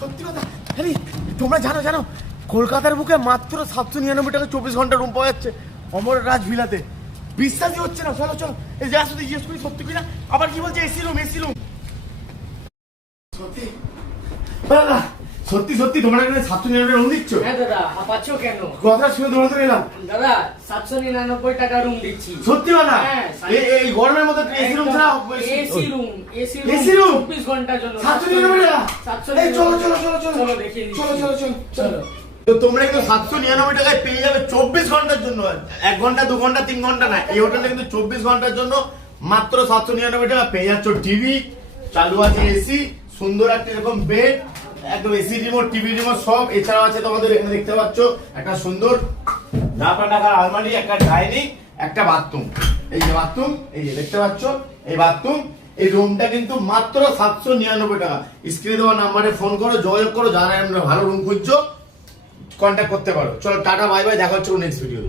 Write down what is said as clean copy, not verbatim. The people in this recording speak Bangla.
সত্যি কথা। আরে তোমরা জানো জানো কলকাতার বুকে মাত্র 799 টাকা 24 ঘন্টা রুম পাওয়া যাচ্ছে অমর রাজ ভিলাতে। বিশ্বাসই হচ্ছে না। চলো চলো এই যে আসলে জিজ্ঞেস করি সত্যি কিনা। আবার কি বলছে এসি রুম এসি রুম। সত্যি দাদা সত্যি সত্যি তোমরা এখানে 799 রুম দিচ্ছ? হ্যাঁ দাদা, পাচ্ছ কেন? কথা শুনে দৌড়াতে এলাম দাদা 799 টাকা রুম দিচ্ছি। সত্যি কথা? হ্যাঁ, এই গরমের মধ্যে এসি রুম ছাড়া এসি রুম এসি রুম 24 ঘন্টার জন্য 799 টাকা। 799 এই চলো চলো চলো চলো চলো দেখিয়ে দিচ্ছি। চলো চলো চলো চলো। তো তোমরা কিন্তু 799 টাকায় পেয়ে যাবে 24 ঘন্টার জন্য। 1 ঘন্টা 2 ঘন্টা 3 ঘন্টা না, এই হোটেলে কিন্তু 24 ঘন্টার জন্য মাত্র 799 টাকা পেয়ে যাচ্ছ। টিভি চালু আছে, এসি, সুন্দর একটা এরকম বেড, একদম এসি রিমোট, টিভি রিমোট সব। এছাড়াও আছে তোমাদের এখানে দেখতে পাচ্ছ একটা সুন্দর ঝাপড়া টাকার আলমারি, একটা ডাইনিং, একটা বাথরুম। এই যে বাথরুম, এই যে দেখতে পাচ্ছ এই বাথরুম। এই রুমটা কিন্তু মাত্র 799 টাকা। স্ক্রিনে দেওয়া নাম্বারে ফোন করো, যোগাযোগ করো, যারা আমরা ভালো রুম খুঁজছো কন্ট্যাক্ট করতে পারো। চলো টাটা বাই বাই, দেখা হচ্ছে নেক্সট ভিডিও।